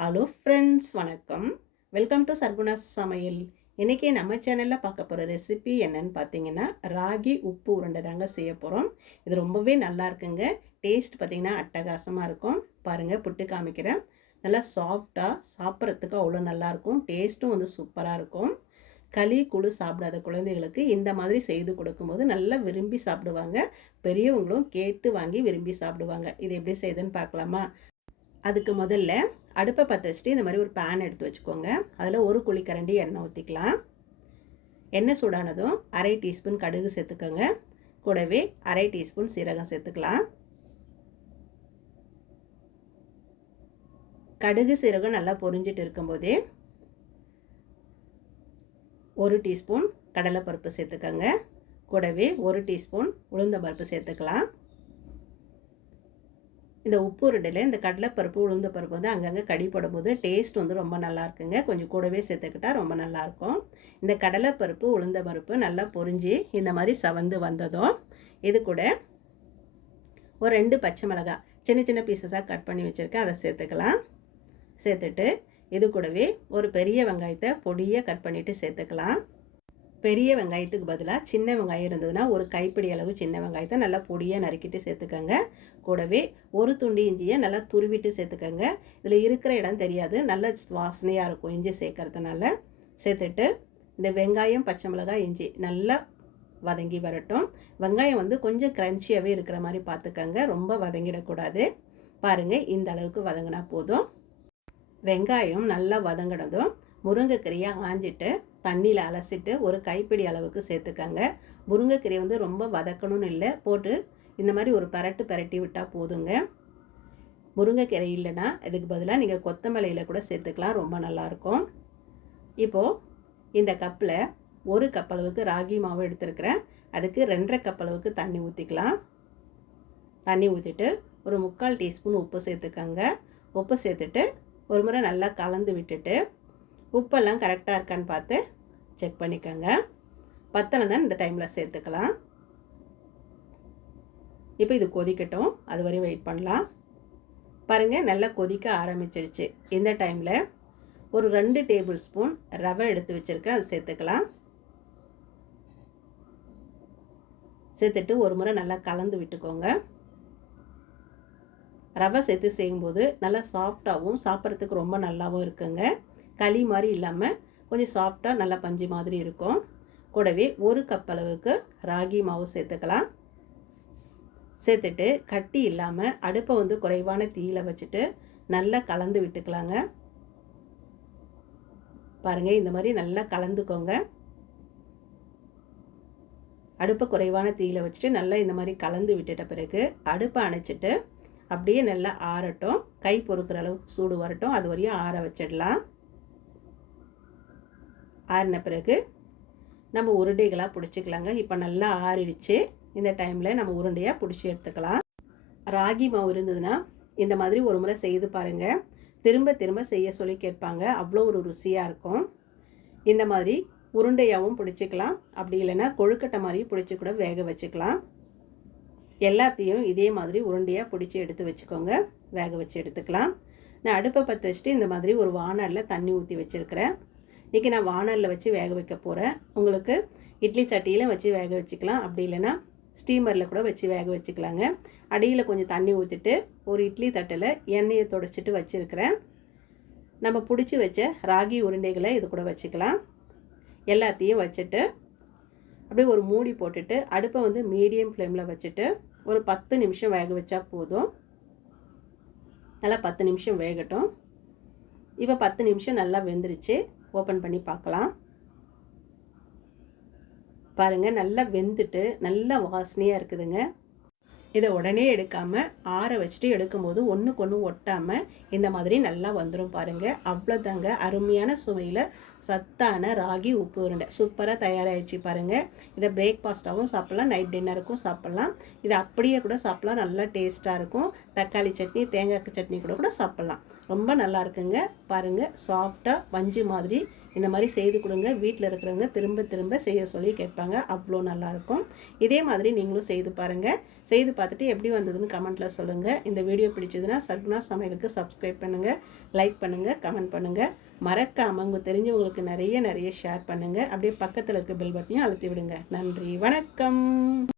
Hello friends, வணக்கம். Welcome to Sargunas சமையல். இன்றைக்கி நம்ம சேனலில் பார்க்க போகிற ரெசிபி என்னன்னு பார்த்தீங்கன்னா, ராகி உப்பு உருண்டை தாங்க செய்ய போகிறோம். இது ரொம்பவே நல்லா இருக்குங்க. டேஸ்ட் பார்த்திங்கன்னா அட்டகாசமாக இருக்கும். பாருங்கள், புட்டு காமிக்கிறேன். நல்லா சாஃப்டாக சாப்பிட்றதுக்கு அவ்வளோ நல்லாயிருக்கும். டேஸ்ட்டும் வந்து சூப்பராக இருக்கும். களி கூழு சாப்பிடாத குழந்தைகளுக்கு இந்த மாதிரி செய்து கொடுக்கும்போது நல்லா விரும்பி சாப்பிடுவாங்க. பெரியவங்களும் கேட்டு வாங்கி விரும்பி சாப்பிடுவாங்க. இது எப்படி செய்யுதுன்னு பார்க்கலாமா? அதுக்கு முதல்ல அடுப்பை பற்ற வச்சுட்டு இந்த மாதிரி ஒரு பேன் எடுத்து வச்சுக்கோங்க. அதில் ஒரு குழிக்கரண்டி எண்ணெய் ஊற்றிக்கலாம். எண்ணெய் சூடானதும் அரை டீஸ்பூன் கடுகு சேர்த்துக்கோங்க. கூடவே அரை டீஸ்பூன் சீரகம் சேர்த்துக்கலாம். கடுகு சீரகம் நல்லா பொரிஞ்சிட்டு இருக்கும்போதே ஒரு டீஸ்பூன் கடலைப்பருப்பு சேர்த்துக்கோங்க. கூடவே ஒரு டீஸ்பூன் உளுந்தம்பருப்பு சேர்த்துக்கலாம். இந்த உப்பு உருண்டையில் இந்த கடலைப்பருப்பு உளுந்தப்பருப்பு வந்து அங்கங்கே கடிப்படும் போது டேஸ்ட் வந்து ரொம்ப நல்லா இருக்குங்க. கொஞ்சம் கூடவே சேர்த்துக்கிட்டால் ரொம்ப நல்லாயிருக்கும். இந்த கடலைப்பருப்பு உளுந்தப்பருப்பு நல்லா பொரிஞ்சு இந்த மாதிரி சவந்து வந்ததும் இது கூட ஒரு 2 பச்சை மிளகாய் சின்ன சின்ன பீசஸாக கட் பண்ணி வச்சுருக்கேன், அதை சேர்த்துக்கலாம். சேர்த்துட்டு இது கூடவே ஒரு பெரிய வெங்காயத்தை பொடியாக கட் பண்ணிவிட்டு சேர்த்துக்கலாம். பெரிய வெங்காயத்துக்கு பதிலாக சின்ன வெங்காயம் இருந்ததுன்னா ஒரு கைப்பிடி அளவு சின்ன வெங்காயத்தை நல்லா பொடியாக நறுக்கிட்டு சேர்த்துக்கோங்க. கூடவே ஒரு துண்டு இஞ்சியை நல்லா துருவிட்டு சேர்த்துக்கோங்க. இதில் இருக்கிற இடம் தெரியாது, நல்ல வாசனையாக இருக்கும் இஞ்சி சேர்க்கறதுனால. சேர்த்துட்டு இந்த வெங்காயம் பச்சை மிளகாய் இஞ்சி நல்லா வதங்கி வரட்டும். வெங்காயம் வந்து கொஞ்சம் க்ரன்ச்சியாகவே இருக்கிற மாதிரி பார்த்துக்கோங்க, ரொம்ப வதங்கிடக்கூடாது. பாருங்கள், இந்த அளவுக்கு வதங்கினா போதும். வெங்காயம் நல்லா வதங்கினதும் முருங்கைக்கீரையை ஆஞ்சிட்டு தண்ணியில் அலசிட்டு ஒரு கைப்பிடி அளவுக்கு சேர்த்துக்கங்க. முருங்கைக்கீரை வந்து ரொம்ப வதக்கணும்னு இல்லை, போட்டு இந்த மாதிரி ஒரு பரட்டி விட்டால் போதுங்க. முருங்கைக்கீரை இல்லைன்னா இதுக்கு பதிலாக நீங்கள் கொத்தமல்லியில் கூட சேர்த்துக்கலாம், ரொம்ப நல்லாயிருக்கும். இப்போது இந்த கப்பில் ஒரு கப் அளவுக்கு ராகி மாவு எடுத்துருக்கிறேன். அதுக்கு 2.5 கப் அளவுக்கு தண்ணி ஊற்றிக்கலாம். தண்ணி ஊற்றிட்டு ஒரு 3/4 டீஸ்பூன் உப்பு சேர்த்துக்கங்க. உப்பு சேர்த்துட்டு ஒரு முறை நல்லா கலந்து விட்டுட்டு உப்பெல்லாம் கரெக்டாக இருக்கான்னு பார்த்து செக் பண்ணிக்கோங்க. பத்தலைன்னா இந்த டைமில் சேர்த்துக்கலாம். இப்போ இது கொதிக்கட்டும், அது வரையும் வெயிட் பண்ணலாம். பாருங்கள், நல்லா கொதிக்க ஆரம்பிச்சிடுச்சு. இந்த டைமில் ஒரு 2 டேபிள் ஸ்பூன் ரவை எடுத்து வச்சுருக்கேன், அது சேர்த்துக்கலாம். சேர்த்துட்டு ஒரு முறை நல்லா கலந்து விட்டுக்கோங்க. ரவை சேர்த்து செய்யும்போது நல்லா சாஃப்டாகவும் சாப்பிட்றதுக்கு ரொம்ப நல்லாவும் இருக்குங்க. களி மாதிரி இல்லாமல் கொஞ்சம் சாஃப்டாக நல்லா பஞ்சு மாதிரி இருக்கும். கூடவே ஒரு கப் அளவுக்கு ராகி மாவு சேர்த்துக்கலாம். சேர்த்துட்டு கட்டி இல்லாமல் அடுப்பை வந்து குறைவான தீயில வச்சுட்டு நல்லா கலந்து விட்டுக்கலாங்க. பாருங்கள், இந்த மாதிரி நல்லா கலந்துக்கோங்க. அடுப்பை குறைவான தீயில வச்சுட்டு நல்லா இந்த மாதிரி கலந்து விட்டுட்ட பிறகு அடுப்பை அணைச்சிட்டு அப்படியே நல்லா ஆறட்டும். கை பொறுக்கிற அளவுக்கு சூடு வரட்டும், அது வரையும் ஆற வச்சிடலாம். ஆறின பிறகு நம்ம உருண்டைகளாக பிடிச்சிக்கலாங்க. இப்போ நல்லா ஆறிடுச்சு. இந்த டைமில் நம்ம உருண்டையாக பிடிச்சி எடுத்துக்கலாம். ராகி மாவு இருந்ததுன்னா இந்த மாதிரி ஒரு முறை செய்து பாருங்கள். திரும்ப திரும்ப செய்ய சொல்லி கேட்பாங்க, அவ்வளோ ஒரு ருசியாக இருக்கும். இந்த மாதிரி உருண்டையாகவும் பிடிச்சிக்கலாம், அப்படி இல்லைன்னா கொழுக்கட்டை மாதிரி பிடிச்சி கூட வேக வச்சுக்கலாம். எல்லாத்தையும் இதே மாதிரி உருண்டையாக பிடிச்சி எடுத்து வச்சுக்கோங்க, வேக வச்சு எடுத்துக்கலாம். நான் அடுப்பை பற்ற வச்சுட்டு இந்த மாதிரி ஒரு வானலில் தண்ணி ஊற்றி வச்சுருக்கிறேன். இன்றைக்கி நான் வானலில் வச்சு வேக வைக்க போகிறேன். உங்களுக்கு இட்லி சட்டியில் வச்சு வேக வச்சுக்கலாம், அப்படி இல்லைன்னா ஸ்டீமரில் கூட வச்சு வேக வச்சுக்கலாங்க. அடியில் கொஞ்சம் தண்ணி ஊற்றிட்டு ஒரு இட்லி தட்டில் எண்ணெயை தொடச்சிட்டு வச்சுருக்கிறேன். நம்ம பிடிச்சி வச்ச ராகி உருண்டைகளை இது கூட வச்சுக்கலாம். எல்லாத்தையும் வச்சுட்டு அப்படியே ஒரு மூடி போட்டுட்டு அடுப்பை வந்து மீடியம் ஃப்ளேமில் வச்சுட்டு ஒரு 10 நிமிஷம் வேக வச்சா போதும். நல்லா 10 நிமிஷம் வேகட்டும். இப்போ 10 நிமிஷம் நல்லா வெந்துருச்சு. ஓப்பன் பண்ணி பார்க்கலாம். பாருங்கள், நல்லா வெந்துட்டு நல்லா வாசனையாக இருக்குதுங்க. இதை உடனே எடுக்காமல் ஆற வச்சுட்டு எடுக்கும்போது ஒன்றுக்கு ஒன்று ஒட்டாமல் இந்த மாதிரி நல்லா வந்துடும். பாருங்கள், அவ்வளோதாங்க. அருமையான சுவையில் சத்தான ராகி உப்பு உருண்டை சூப்பராக தயாராகிடுச்சு பாருங்கள். இதை பிரேக்ஃபாஸ்ட்டாகவும் சாப்பிட்லாம், நைட் டின்னருக்கும் சாப்பிட்லாம். இதை அப்படியே கூட சாப்பிட்லாம், நல்லா டேஸ்ட்டாக இருக்கும். தக்காளி சட்னி, தேங்காய் சட்னி கூட சாப்பிட்லாம். ரொம்ப நல்லா இருக்குங்க. பாருங்கள், சாஃப்டாக பஞ்சு மாதிரி இந்த மாதிரி செய்து கொடுங்க. வீட்டில் இருக்கிறவங்க திரும்ப திரும்ப செய்ய சொல்லி கேட்பாங்க. அவ்வளோ நல்லாயிருக்கும். இதே மாதிரி நீங்களும் செய்து பாருங்கள். செய்து பார்த்துட்டு எப்படி வந்ததுன்னு கமெண்ட்டில் சொல்லுங்கள். இந்த வீடியோ பிடிச்சதுன்னா சர்குணா சமையலுக்கு சப்ஸ்கிரைப் பண்ணுங்கள், லைக் பண்ணுங்கள், கமெண்ட் பண்ணுங்கள். மறக்காமல் உங்கள் தெரிஞ்சவங்களுக்கு நிறைய ஷேர் பண்ணுங்கள். அப்படியே பக்கத்தில் இருக்க பெல் பட்டனையும் அழுத்தி விடுங்க. நன்றி, வணக்கம்.